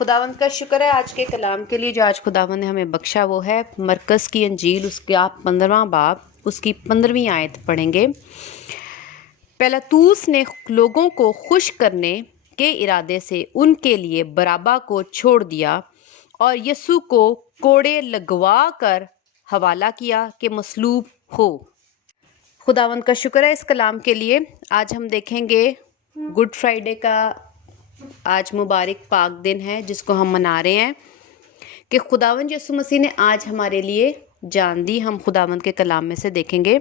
خداوند کا شکر ہے آج کے کلام کے لیے جو آج خداوند نے ہمیں بخشا وہ ہے مرکز کی انجیل، اس کا 15واں باب، اس کی 15ویں آیت پڑھیں گے۔ پیلاطوس نے لوگوں کو خوش کرنے کے ارادے سے ان کے لیے بارابا کو چھوڑ دیا اور یسوع کو کوڑے لگوا کر حوالہ کیا کہ مصلوب ہو۔ خداوند کا شکر ہے اس کلام کے لیے۔ آج ہم دیکھیں گے گڈ فرائیڈے کا آج مبارک پاک دن ہے جس کو ہم منا رہے ہیں کہ خداوند یسوع مسیح نے آج ہمارے لیے جان دی۔ ہم خداوند کے کلام میں سے دیکھیں گے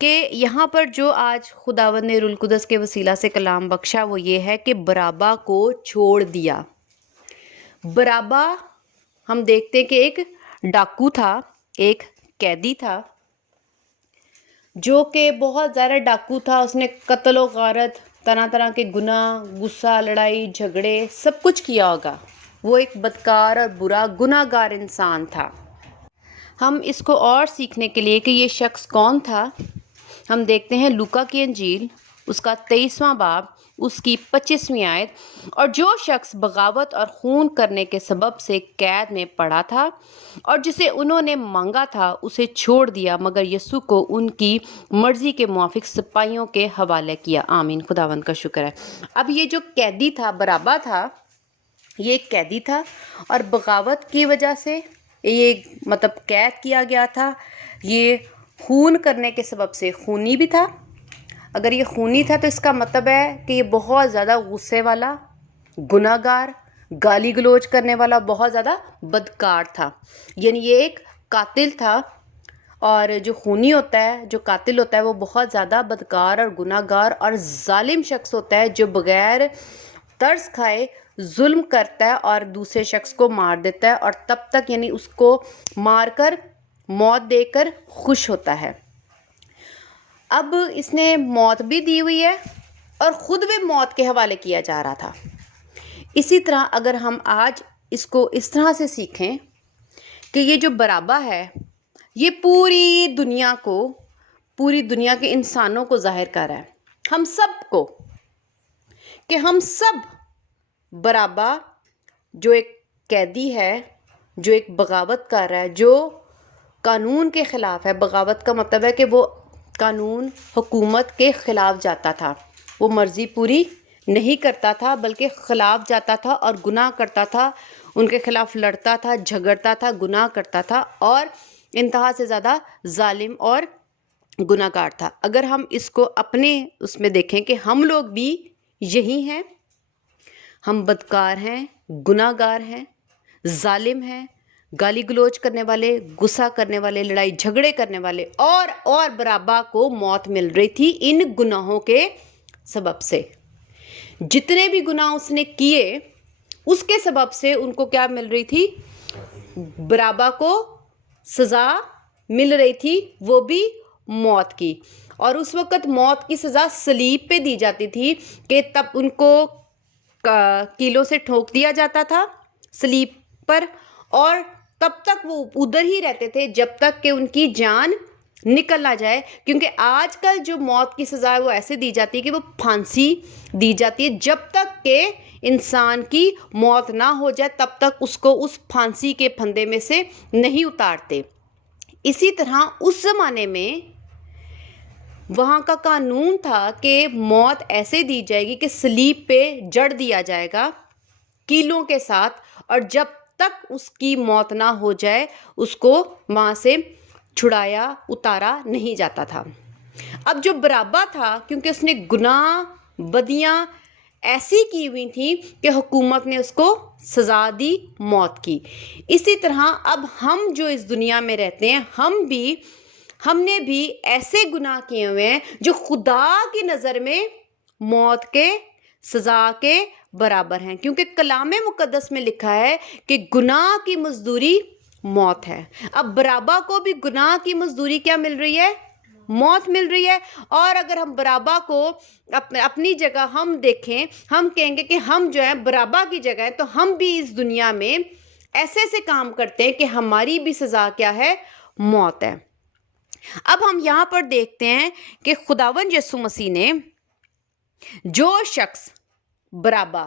کہ یہاں پر جو آج خداوند نے روح القدس کے وسیلہ سے کلام بخشا وہ یہ ہے کہ بارابا کو چھوڑ دیا۔ بارابا ہم دیکھتے ہیں کہ ایک ڈاکو تھا، ایک قیدی تھا جو کہ بہت زیادہ ڈاکو تھا۔ اس نے قتل و غارت، طرح طرح کے گناہ، غصہ، لڑائی جھگڑے سب کچھ کیا ہوگا۔ وہ ایک بدکار اور برا گناہ گار انسان تھا۔ ہم اس کو اور سیکھنے کے لیے کہ یہ شخص کون تھا، ہم دیکھتے ہیں لوکا کی انجیل، اس کا 23واں باب، اس کی 25ویں آیت۔ اور جو شخص بغاوت اور خون کرنے کے سبب سے قید میں پڑا تھا اور جسے انہوں نے مانگا تھا اسے چھوڑ دیا، مگر یسوع کو ان کی مرضی کے موافق سپاہیوں کے حوالے کیا۔ آمین۔ خداوند کا شکر ہے۔ اب یہ جو قیدی تھا، بارابا تھا، یہ ایک قیدی تھا اور بغاوت کی وجہ سے یہ قید کیا گیا تھا۔ یہ خون کرنے کے سبب سے خونی بھی تھا۔ اگر یہ خونی تھا تو اس کا مطلب ہے کہ یہ بہت زیادہ غصے والا، گناہ گار، گالی گلوچ کرنے والا، بہت زیادہ بدکار تھا۔ یعنی یہ ایک قاتل تھا، اور جو خونی ہوتا ہے، جو قاتل ہوتا ہے، وہ بہت زیادہ بدکار اور گناہ گار اور ظالم شخص ہوتا ہے جو بغیر ترس کھائے ظلم کرتا ہے اور دوسرے شخص کو مار دیتا ہے، اور تب تک یعنی اس کو مار کر موت دے کر خوش ہوتا ہے۔ اب اس نے موت بھی دی ہوئی ہے اور خود بھی موت کے حوالے کیا جا رہا تھا۔ اسی طرح اگر ہم آج اس کو اس طرح سے سیکھیں کہ یہ جو بارابا ہے یہ پوری دنیا کے انسانوں کو ظاہر کر رہا ہے، ہم سب کو، کہ ہم سب بارابا جو ایک قیدی ہے، جو ایک بغاوت کر رہا ہے، جو قانون کے خلاف ہے۔ بغاوت کا مطلب ہے کہ وہ قانون، حکومت کے خلاف جاتا تھا، وہ مرضی پوری نہیں کرتا تھا بلکہ خلاف جاتا تھا اور گناہ کرتا تھا، ان کے خلاف لڑتا تھا، جھگڑتا تھا، گناہ کرتا تھا اور انتہا سے زیادہ ظالم اور گناہ گار تھا۔ اگر ہم اس کو اپنے اس میں دیکھیں کہ ہم لوگ بھی یہی ہیں، ہم بدکار ہیں، گناہ گار ہیں، ظالم ہیں، گالی گلوچ کرنے والے، غصہ کرنے والے، لڑائی جھگڑے کرنے والے، اور بارابا کو موت مل رہی تھی ان گناہوں کے سبب سے۔ جتنے بھی گناہ اس نے کیے اس کے سبب سے ان کو کیا مل رہی تھی؟ بارابا کو سزا مل رہی تھی، وہ بھی موت کی۔ اور اس وقت موت کی سزا صلیب پہ دی جاتی تھی کہ تب ان کو کیلوں سے ٹھوک دیا جاتا تھا صلیب پر، اور تب تک وہ ادھر ہی رہتے تھے جب تک کہ ان کی جان نکل نہ جائے۔ کیونکہ آج کل جو موت کی سزا ہے وہ ایسے دی جاتی ہے کہ وہ پھانسی دی جاتی ہے، جب تک کہ انسان کی موت نہ ہو جائے تب تک اس کو اس پھانسی کے پھندے میں سے نہیں اتارتے۔ اسی طرح اس زمانے میں وہاں کا قانون تھا کہ موت ایسے دی جائے گی کہ صلیب پہ جڑ دیا جائے گا کیلوں کے ساتھ، اور جب تک اس کی موت نہ ہو جائے اس کو وہاں سے چھڑایا، اتارا نہیں جاتا تھا۔ اب جو بارابا تھا، کیونکہ اس نے گناہ بدیاں ایسی کی ہوئی تھی کہ حکومت نے اس کو سزا دی موت کی۔ اسی طرح اب ہم جو اس دنیا میں رہتے ہیں، ہم نے بھی ایسے گناہ کیے ہوئے ہیں جو خدا کی نظر میں موت کے سزا کے برابر ہیں، کیونکہ کلام مقدس میں لکھا ہے کہ گناہ کی مزدوری موت ہے۔ اب بارابا کو بھی گناہ کی مزدوری کیا مل رہی ہے؟ موت مل رہی ہے۔ اور اگر ہم بارابا کو اپنی جگہ ہم دیکھیں، ہم کہیں گے کہ ہم جو ہیں بارابا کی جگہ ہیں، تو ہم بھی اس دنیا میں ایسے کام کرتے ہیں کہ ہماری بھی سزا کیا ہے؟ موت ہے۔ اب ہم یہاں پر دیکھتے ہیں کہ خداوند یسوع مسیح نے جو شخص بارابا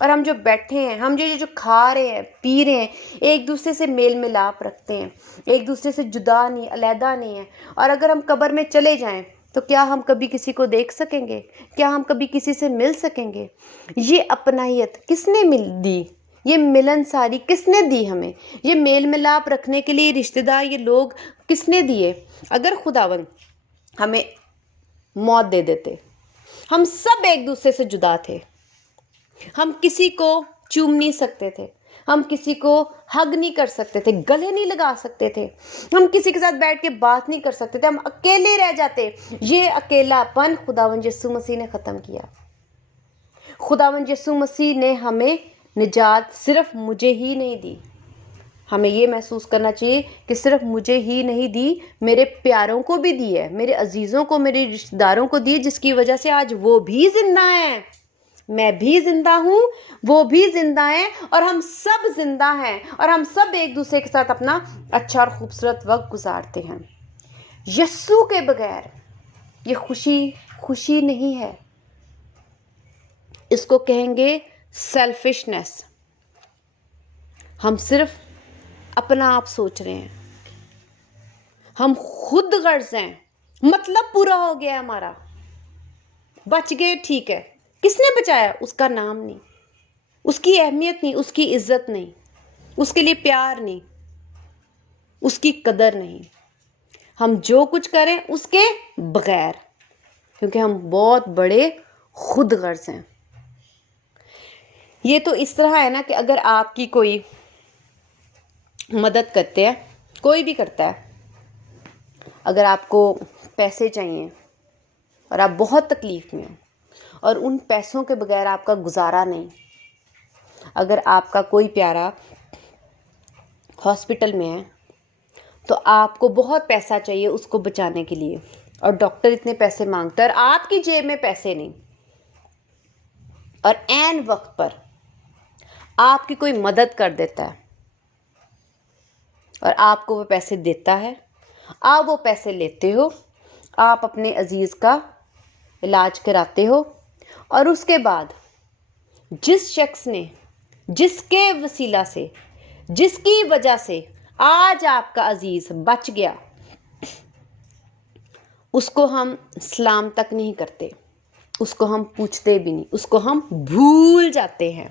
اور ہم جو بیٹھے ہیں، ہم جو کھا رہے ہیں، پی رہے ہیں، ایک دوسرے سے میل ملاپ رکھتے ہیں، ایک دوسرے سے جدا نہیں، علیحدہ نہیں ہیں. اور اگر ہم قبر میں چلے جائیں تو کیا ہم کبھی کسی کو دیکھ سکیں گے؟ کیا ہم کبھی کسی سے مل سکیں گے؟ یہ اپنائیت کس نے دی؟ یہ ملن ساری کس نے دی ہمیں؟ یہ میل ملاپ رکھنے کے لیے رشتہ دار، یہ لوگ کس نے دیے؟ اگر خداوند ہمیں موت دے دیتے، ہم سب ایک دوسرے سے جدا تھے، ہم کسی کو چوم نہیں سکتے تھے، ہم کسی کو ہگ نہیں کر سکتے تھے، گلے نہیں لگا سکتے تھے، ہم کسی کے ساتھ بیٹھ کے بات نہیں کر سکتے تھے، ہم اکیلے رہ جاتے. یہ اکیلا پن خداوند یسوع مسیح نے ختم کیا. خداوند یسوع مسیح نے ہمیں نجات صرف مجھے ہی نہیں دی. ہمیں یہ محسوس کرنا چاہیے کہ صرف مجھے ہی نہیں دی، میرے پیاروں کو بھی دی ہے، میرے عزیزوں کو، میرے رشتہ داروں کو دی، جس کی وجہ سے آج وہ بھی زندہ ہیں، میں بھی زندہ ہوں، وہ بھی زندہ ہیں، اور ہم سب زندہ ہیں، اور ہم سب ایک دوسرے کے ساتھ اپنا اچھا اور خوبصورت وقت گزارتے ہیں. یسوع کے بغیر یہ خوشی نہیں ہے. اس کو کہیں گے سیلفشنس. ہم صرف اپنا آپ سوچ رہے ہیں، ہم خود غرض ہیں، مطلب پورا ہو گیا ہمارا، بچ گئے، ٹھیک ہے. کس نے بچایا؟ اس کا نام نہیں، اس کی اہمیت نہیں، اس کی عزت نہیں، اس کے لیے پیار نہیں، اس کی قدر نہیں. ہم جو کچھ کریں اس کے بغیر، کیونکہ ہم بہت بڑے خود غرض ہیں. یہ تو اس طرح ہے نا کہ اگر آپ کی کوئی مدد کرتے ہیں، کوئی بھی کرتا ہے، اگر آپ کو پیسے چاہیے اور آپ بہت تکلیف میں ہیں اور ان پیسوں کے بغیر آپ کا گزارا نہیں، اگر آپ کا کوئی پیارا ہاسپٹل میں ہے تو آپ کو بہت پیسہ چاہیے اس کو بچانے کے لیے، اور ڈاکٹر اتنے پیسے مانگتا ہے اور آپ کی جیب میں پیسے نہیں، اور عین وقت پر آپ کی کوئی مدد کر دیتا ہے اور آپ کو وہ پیسے دیتا ہے، آپ وہ پیسے لیتے ہو، آپ اپنے عزیز کا علاج کراتے ہو، اور اس کے بعد جس شخص نے، جس کے وسیلہ سے، جس کی وجہ سے آج آپ کا عزیز بچ گیا، اس کو ہم سلام تک نہیں کرتے، اس کو ہم پوچھتے بھی نہیں، اس کو ہم بھول جاتے ہیں.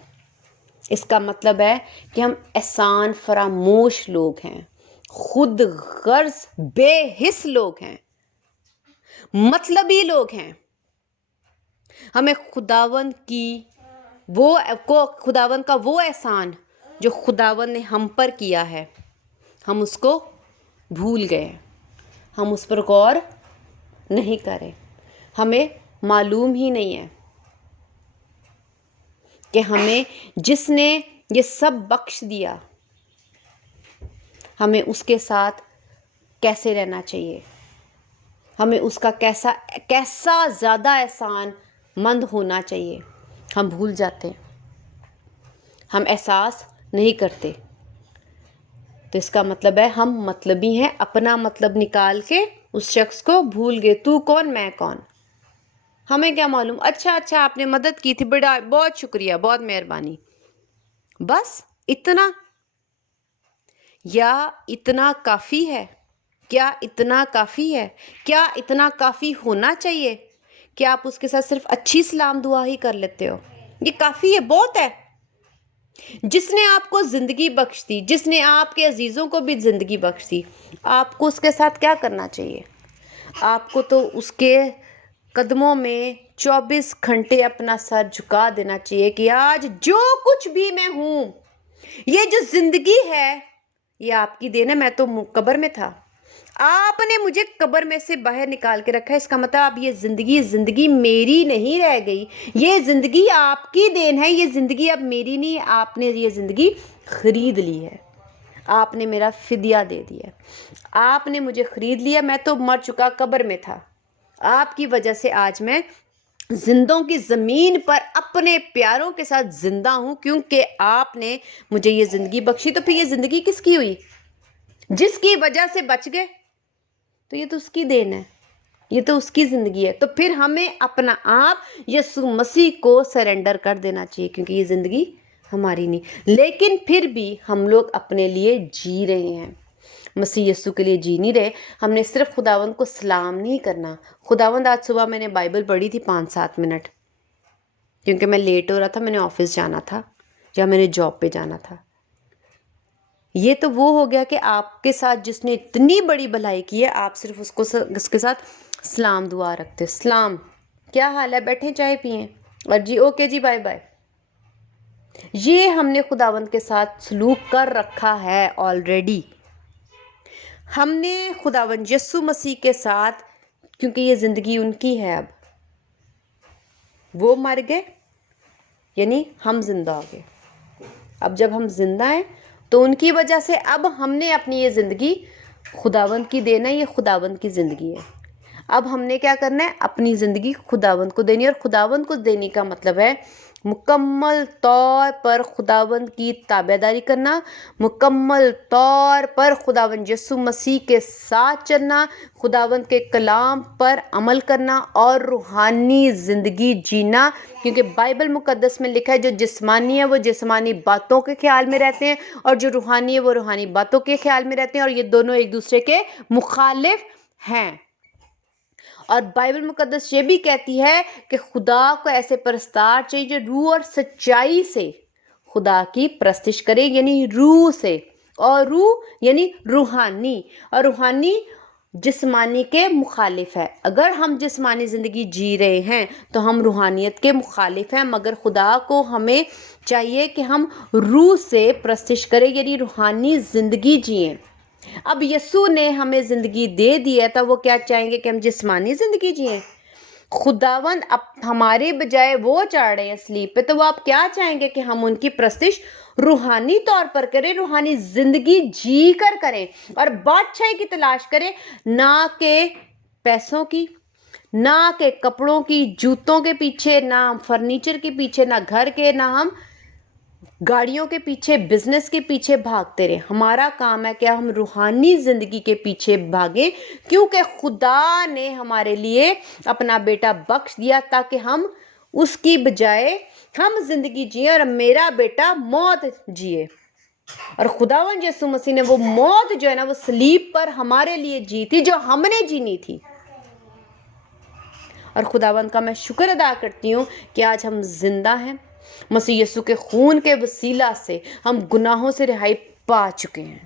اس کا مطلب ہے کہ ہم احسان فراموش لوگ ہیں، خود غرض بے حس لوگ ہیں، مطلبی لوگ ہیں. ہمیں خداوند کا وہ احسان جو خداوند نے ہم پر کیا ہے، ہم اس کو بھول گئے، ہم اس پر غور نہیں کریں، ہمیں معلوم ہی نہیں ہے کہ ہمیں جس نے یہ سب بخش دیا، ہمیں اس کے ساتھ کیسے رہنا چاہیے، ہمیں اس کا کیسا زیادہ احسان مند ہونا چاہیے. ہم بھول جاتے ہیں، ہم احساس نہیں کرتے. تو اس کا مطلب ہے ہم مطلبی ہیں، اپنا مطلب نکال کے اس شخص کو بھول گئے. تو کون، میں کون، ہمیں کیا معلوم. اچھا آپ نے مدد کی تھی، بڑا بہت شکریہ، بہت مہربانی. بس اتنا؟ یا اتنا کافی ہے؟ کیا اتنا کافی ہے؟ کیا اتنا کافی ہونا چاہیے کہ آپ اس کے ساتھ صرف اچھی سلام دعا ہی کر لیتے ہو؟ یہ کافی ہے، بہت ہے. جس نے آپ کو زندگی بخش دی، جس نے آپ کے عزیزوں کو بھی زندگی بخش دی، آپ کو اس کے ساتھ کیا کرنا چاہیے؟ آپ کو تو اس کے قدموں میں 24 گھنٹے اپنا سر جھکا دینا چاہیے کہ آج جو کچھ بھی میں ہوں، یہ جو زندگی ہے، یہ آپ کی دین ہے. میں تو قبر میں تھا، آپ نے مجھے قبر میں سے باہر نکال کے رکھا ہے. اس کا مطلب اب یہ زندگی میری نہیں رہ گئی، یہ زندگی آپ کی دین ہے. یہ زندگی اب میری نہیں، آپ نے یہ زندگی خرید لی ہے، آپ نے میرا فدیہ دے دیا، آپ نے مجھے خرید لیا. میں تو مر چکا، قبر میں تھا. آپ کی وجہ سے آج میں زندوں کی زمین پر اپنے پیاروں کے ساتھ زندہ ہوں، کیونکہ آپ نے مجھے یہ زندگی بخشی. تو پھر یہ زندگی کس کی ہوئی؟ جس کی وجہ سے بچ گئے، تو یہ تو اس کی دین ہے. یہ تو اس کی زندگی ہے. تو پھر ہمیں اپنا آپ یسوع مسیح کو سرنڈر کر دینا چاہیے، کیونکہ یہ زندگی ہماری نہیں. لیکن پھر بھی ہم لوگ اپنے لیے جی رہے ہیں، مسیح یسوع کے لیے جی نہیں رہے. ہم نے صرف خداوند کو سلام نہیں کرنا. خداوند آج صبح میں نے بائبل پڑھی تھی 5-7 منٹ، کیونکہ میں لیٹ ہو رہا تھا، میں نے آفس جانا تھا یا میں نے جاب پہ جانا تھا. یہ تو وہ ہو گیا کہ آپ کے ساتھ جس نے اتنی بڑی بھلائی کی ہے، آپ صرف اس کے ساتھ سلام دعا رکھتے. سلام، کیا حال ہے، بیٹھیں چائے پئیں، اور جی اوکے جی بائے بائے. یہ ہم نے خداوند کے ساتھ سلوک کر رکھا ہے آلریڈی. ہم نے خداوند یسوع مسیح کے ساتھ، کیونکہ یہ زندگی ان کی ہے، اب وہ مر گئے یعنی ہم زندہ ہو گئے. اب جب ہم زندہ ہیں تو ان کی وجہ سے اب ہم نے اپنی یہ زندگی خداوند کی دینا ہے. یہ خداوند کی زندگی ہے. اب ہم نے کیا کرنا ہے؟ اپنی زندگی خداوند کو دینی. اور خداوند کو دینے کا مطلب ہے مکمل طور پر خداوند کی تابعداری کرنا، مکمل طور پر خداوند یسوع مسیح کے ساتھ چلنا، خداوند کے کلام پر عمل کرنا اور روحانی زندگی جینا. کیونکہ بائبل مقدس میں لکھا ہے جو جسمانی ہے وہ جسمانی باتوں کے خیال میں رہتے ہیں، اور جو روحانی ہے وہ روحانی باتوں کے خیال میں رہتے ہیں، اور یہ دونوں ایک دوسرے کے مخالف ہیں. اور بائبل مقدس یہ بھی کہتی ہے کہ خدا کو ایسے پرستار چاہیے جو روح اور سچائی سے خدا کی پرستش کرے، یعنی روح سے. اور روح یعنی روحانی، اور روحانی جسمانی کے مخالف ہے. اگر ہم جسمانی زندگی جی رہے ہیں تو ہم روحانیت کے مخالف ہیں، مگر خدا کو ہمیں چاہیے کہ ہم روح سے پرستش کریں، یعنی روحانی زندگی جئیں. اب یسوع نے ہمیں زندگی دے دی ہے تو وہ کیا چاہیں گے کہ ہم جسمانی زندگی جئیں؟ خداوند اب ہمارے بجائے وہ چڑھ رہے ہیں صلیب پہ، تو وہ آپ کیا چاہیں گے کہ ہم ان کی پرستش روحانی طور پر کریں، روحانی زندگی جی کر کریں، اور بادشاہی کی تلاش کریں، نہ کہ پیسوں کی، نہ کہ کپڑوں کی، جوتوں کے پیچھے، نہ ہم فرنیچر کے پیچھے، نہ گھر کے، نہ ہم گاڑیوں کے پیچھے، بزنس کے پیچھے بھاگتے رہے. ہمارا کام ہے کہ ہم روحانی زندگی کے پیچھے بھاگیں، کیونکہ خدا نے ہمارے لیے اپنا بیٹا بخش دیا تاکہ ہم اس کی بجائے ہم زندگی جئیں اور میرا بیٹا موت جیے. اور خداوند یسوع مسیح نے وہ موت جو ہے نا وہ صلیب پر ہمارے لیے جی تھی جو ہم نے جینی تھی. اور خداوند کا میں شکر ادا کرتی ہوں کہ آج ہم زندہ ہیں. مسیح یسوع کے خون کے وسیلہ سے ہم گناہوں سے رہائی پا چکے ہیں.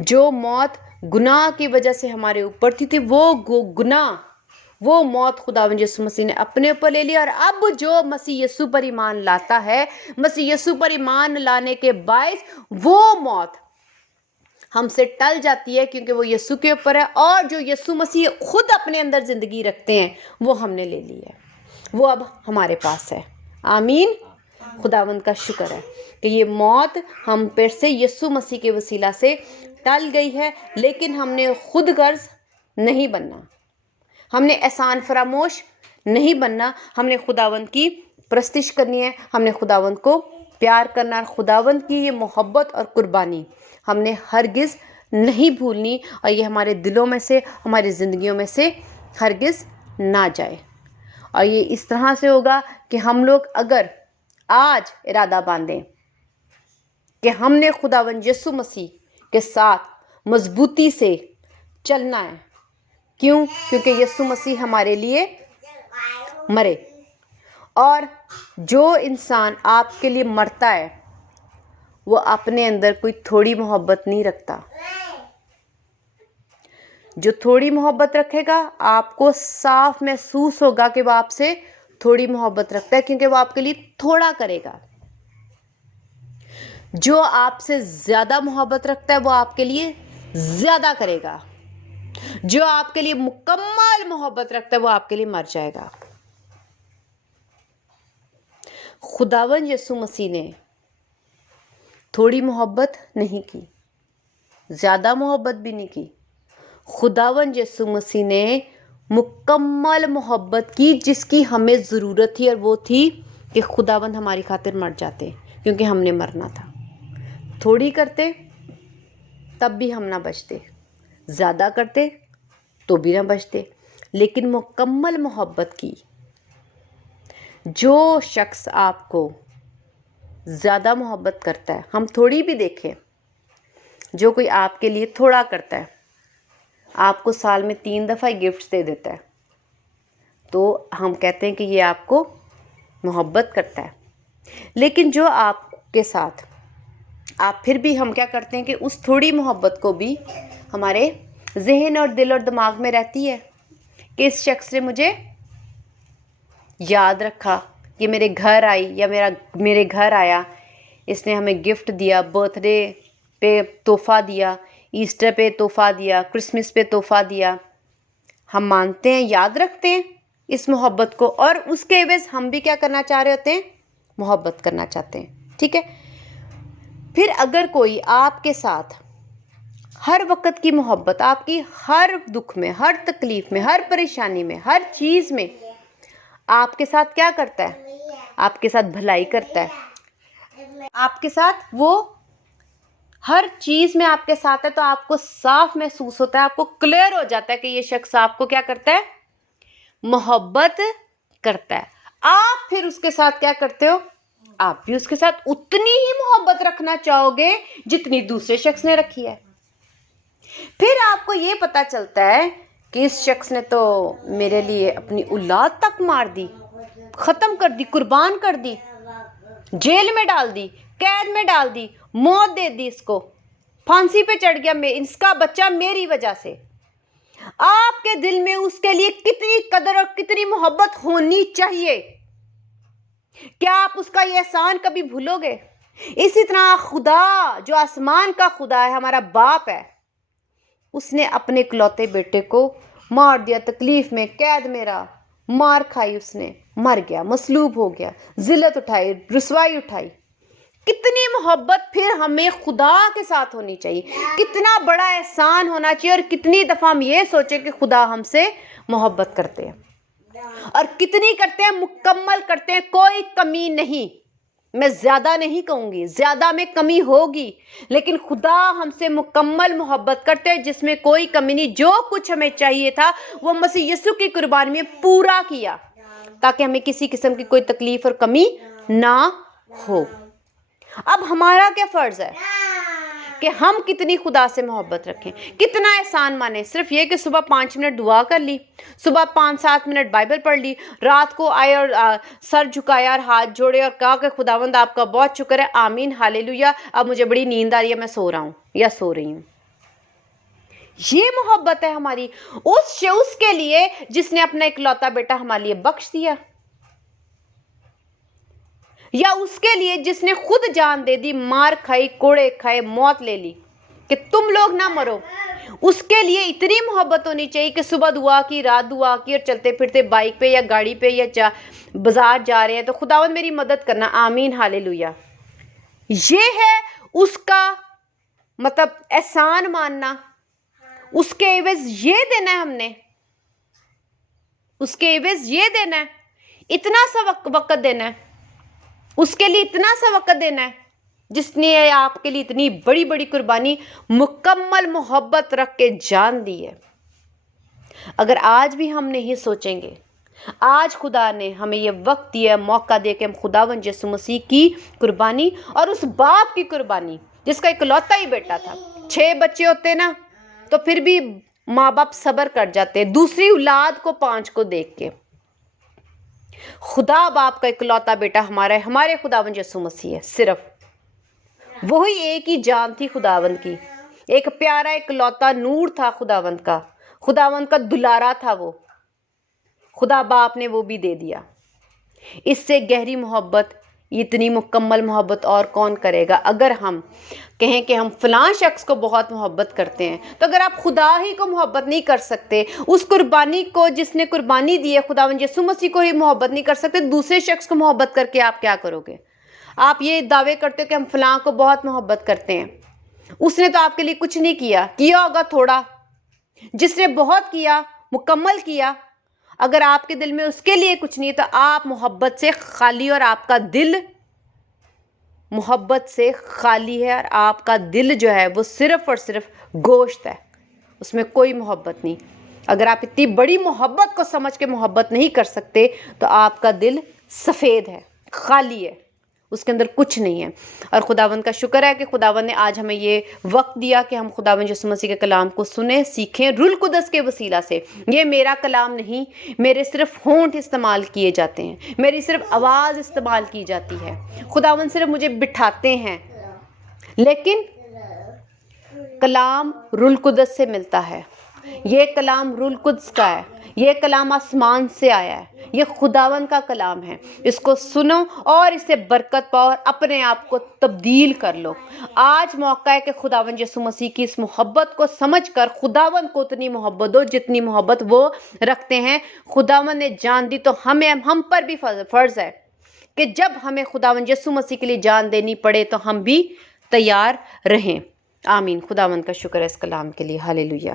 جو موت گناہ کی وجہ سے ہمارے اوپر تھی وہ گناہ، وہ موت خداوند یسوع مسیح نے اپنے اوپر لے لیا. اور اب جو مسیح یسوع پر ایمان لاتا ہے، مسیح یسوع پر ایمان لانے کے باعث وہ موت ہم سے ٹل جاتی ہے، کیونکہ وہ یسوع کے اوپر ہے. اور جو یسوع مسیح خود اپنے اندر زندگی رکھتے ہیں وہ ہم نے لے لی ہے، وہ اب ہمارے پاس ہے. آمین. خداوند کا شکر ہے کہ یہ موت ہم پر سے یسوع مسیح کے وسیلہ سے ٹل گئی ہے. لیکن ہم نے خود غرض نہیں بننا، ہم نے احسان فراموش نہیں بننا. ہم نے خداوند کی پرستش کرنی ہے، ہم نے خداوند کو پیار کرنا، اور خداوند کی یہ محبت اور قربانی ہم نے ہرگز نہیں بھولنی، اور یہ ہمارے دلوں میں سے، ہماری زندگیوں میں سے ہرگز نہ جائے. اور یہ اس طرح سے ہوگا کہ ہم لوگ اگر آج ارادہ باندھیں کہ ہم نے خداوند یسوع مسیح کے ساتھ مضبوطی سے چلنا ہے. کیوں؟ کیونکہ یسوع مسیح ہمارے لیے مرے. اور جو انسان آپ کے لیے مرتا ہے وہ اپنے اندر کوئی تھوڑی محبت نہیں رکھتا. جو تھوڑی محبت رکھے گا آپ کو صاف محسوس ہوگا کہ وہ آپ سے تھوڑی محبت رکھتا ہے، کیونکہ وہ آپ کے لیے تھوڑا کرے گا. جو آپ سے زیادہ محبت رکھتا ہے وہ آپ کے لیے زیادہ کرے گا. جو آپ کے لیے مکمل محبت رکھتا ہے وہ آپ کے لیے مر جائے گا. خداوند یسوع مسیح نے تھوڑی محبت نہیں کی، زیادہ محبت بھی نہیں کی. خداوند یسوع مسیح نے مکمل محبت کی جس کی ہمیں ضرورت تھی، اور وہ تھی کہ خداوند ہماری خاطر مر جاتے، کیونکہ ہم نے مرنا تھا. تھوڑی کرتے تب بھی ہم نہ بچتے، زیادہ کرتے تو بھی نہ بچتے. لیکن مکمل محبت کی. جو شخص آپ کو زیادہ محبت کرتا ہے، ہم تھوڑی بھی دیکھیں، جو کوئی آپ کے لیے تھوڑا کرتا ہے، آپ کو سال میں 3 دفعہ گفٹس دے دیتا ہے، تو ہم کہتے ہیں کہ یہ آپ کو محبت کرتا ہے. لیکن جو آپ کے ساتھ آپ پھر بھی ہم کیا کرتے ہیں کہ اس تھوڑی محبت کو بھی ہمارے ذہن اور دل اور دماغ میں رہتی ہے کہ اس شخص نے مجھے یاد رکھا، کہ میرے گھر آئی یا میرے گھر آیا، اس نے ہمیں گفٹ دیا، برتھ ڈے پہ تحفہ دیا، ایسٹر پہ تحفہ دیا، کرسمس پہ تحفہ دیا. ہم مانتے ہیں، یاد رکھتے ہیں اس محبت کو، اور اس کے عوض ہم بھی کیا کرنا چاہ رہے ہوتے ہیں؟ محبت کرنا چاہتے ہیں. ٹھیک ہے. پھر اگر کوئی آپ کے ساتھ ہر وقت کی محبت، آپ کی ہر دکھ میں، ہر تکلیف میں، ہر پریشانی میں، ہر چیز میں آپ کے ساتھ کیا کرتا ہے؟ آپ کے ساتھ بھلائی کرتا ہے، آپ کے ساتھ وہ ہر چیز میں آپ کے ساتھ ہے، تو آپ کو صاف محسوس ہوتا ہے، آپ کو کلیئر ہو جاتا ہے کہ یہ شخص آپ کو کیا کرتا ہے؟ محبت کرتا ہے. آپ پھر اس کے ساتھ کیا کرتے ہو؟ آپ بھی اس کے ساتھ اتنی ہی محبت رکھنا چاہو گے جتنی دوسرے شخص نے رکھی ہے. پھر آپ کو یہ پتا چلتا ہے کہ اس شخص نے تو میرے لیے اپنی اولاد تک مار دی، ختم کر دی، قربان کر دی، جیل میں ڈال دی، قید میں ڈال دی، موت دے دی، اس کو پھانسی پہ چڑھ گیا، اس کا بچہ میری وجہ سے. آپ کے دل میں اس کے لیے کتنی قدر اور کتنی محبت ہونی چاہیے؟ کیا آپ اس کا یہ احسان کبھی بھولو گے؟ اسی طرح خدا جو آسمان کا خدا ہے، ہمارا باپ ہے، اس نے اپنے اکلوتے بیٹے کو مار دیا، تکلیف میں، قید میں رہا، مار کھائی، اس نے مر گیا، مصلوب ہو گیا، ذلت اٹھائی، رسوائی اٹھائی. کتنی محبت پھر ہمیں خدا کے ساتھ ہونی چاہیے، کتنا بڑا احسان ہونا چاہیے، اور کتنی دفعہ ہم یہ سوچیں کہ خدا ہم سے محبت کرتے ہیں، اور کتنی کرتے ہیں؟ مکمل کرتے ہیں، کوئی کمی نہیں. میں زیادہ نہیں کہوں گی، زیادہ میں کمی ہوگی، لیکن خدا ہم سے مکمل محبت کرتے ہیں، جس میں کوئی کمی نہیں. جو کچھ ہمیں چاہیے تھا وہ مسیح یسوع کی قربانی میں پورا کیا، تاکہ ہمیں کسی قسم کی کوئی تکلیف اور کمی نہ ہو. اب ہمارا کیا فرض ہے کہ ہم کتنی خدا سے محبت رکھیں، کتنا احسان مانیں. صرف یہ کہ صبح 5 منٹ دعا کر لی، صبح 5-7 منٹ بائبل پڑھ لی، رات کو آئے اور سر جھکایا اور ہاتھ جوڑے اور کہا کہ خداوند آپ کا بہت شکر ہے، آمین، ہالےلویا، اب مجھے بڑی نیند آ رہی ہے، میں سو رہا ہوں یا سو رہی ہوں. یہ محبت ہے ہماری اس کے لیے جس نے اپنا اکلوتا بیٹا ہمارے لیے بخش دیا، یا اس کے لیے جس نے خود جان دے دی، مار کھائی، کوڑے کھائے، موت لے لی کہ تم لوگ نہ مرو. اس کے لیے اتنی محبت ہونی چاہیے کہ صبح دعا کی، رات دعا کی، اور چلتے پھرتے بائک پہ یا گاڑی پہ یا بازار جا رہے ہیں تو خداوند میری مدد کرنا، آمین، ہالےلویا. یہ ہے اس کا مطلب احسان ماننا. اس کے عوض یہ دینا ہے، ہم نے اس کے عوض یہ دینا ہے، اتنا سا وقت دینا ہے، اس کے لیے اتنا سا وقت دینا ہے، جس نے آپ کے لیے اتنی بڑی بڑی قربانی مکمل محبت رکھ کے جان دی ہے. اگر آج بھی ہم نہیں سوچیں گے، آج خدا نے ہمیں یہ وقت دیا، موقع دیا کہ ہم خداوند یسوع مسیح کی قربانی اور اس باپ کی قربانی جس کا اکلوتا ہی بیٹا تھا. 6 بچے ہوتے نا تو پھر بھی ماں باپ صبر کر جاتے دوسری اولاد کو 5 کو دیکھ کے. خدا باپ کا اکلوتا بیٹا ہمارے خداوند یسوع مسیح ہے. صرف وہی ایک ہی جان تھی خداوند کی، ایک پیارا اکلوتا نور تھا خداوند کا دلارا تھا وہ. خدا باپ نے وہ بھی دے دیا. اس سے گہری محبت، اتنی مکمل محبت اور کون کرے گا؟ اگر ہم کہیں کہ ہم فلاں شخص کو بہت محبت کرتے ہیں، تو اگر آپ خدا ہی کو محبت نہیں کر سکتے، اس قربانی کو جس نے قربانی دی ہے خداوند یسوع مسیح کو ہی محبت نہیں کر سکتے، دوسرے شخص کو محبت کر کے آپ کیا کرو گے؟ آپ یہ دعوے کرتے ہو کہ ہم فلاں کو بہت محبت کرتے ہیں، اس نے تو آپ کے لیے کچھ نہیں کیا ہوگا تھوڑا. جس نے بہت کیا، مکمل کیا، اگر آپ کے دل میں اس کے لیے کچھ نہیں تو آپ محبت سے خالی، اور آپ کا دل محبت سے خالی ہے، اور آپ کا دل جو ہے وہ صرف اور صرف گوشت ہے، اس میں کوئی محبت نہیں. اگر آپ اتنی بڑی محبت کو سمجھ کے محبت نہیں کر سکتے تو آپ کا دل سفید ہے، خالی ہے، اس کے اندر کچھ نہیں ہے۔ اور خداوند کا شکر ہے کہ خداوند نے آج ہمیں یہ وقت دیا کہ ہم خداوند یسوع مسیح کے کلام کو سنیں، سیکھیں روح القدس کے وسیلہ سے۔ یہ میرا کلام نہیں، میرے صرف ہونٹ استعمال کیے جاتے ہیں، میری صرف آواز استعمال کی جاتی ہے، خداوند صرف مجھے بٹھاتے ہیں، لیکن کلام روح القدس سے ملتا ہے۔ یہ کلام روح القدس کا ہے، یہ کلام آسمان سے آیا ہے، یہ خداوند کا کلام ہے۔ اس کو سنو اور اس سے برکت پاؤ اور اپنے آپ کو تبدیل کر لو۔ آج موقع ہے کہ خداوند یسوع مسیح کی اس محبت کو سمجھ کر خداوند کو اتنی محبت دو جتنی محبت وہ رکھتے ہیں۔ خداوند نے جان دی تو ہم پر بھی فرض ہے کہ جب ہمیں خداوند یسوع مسیح کے لیے جان دینی پڑے تو ہم بھی تیار رہیں۔ آمین۔ خداوند کا شکر ہے اس کلام کے لیے۔ ہالےلویا۔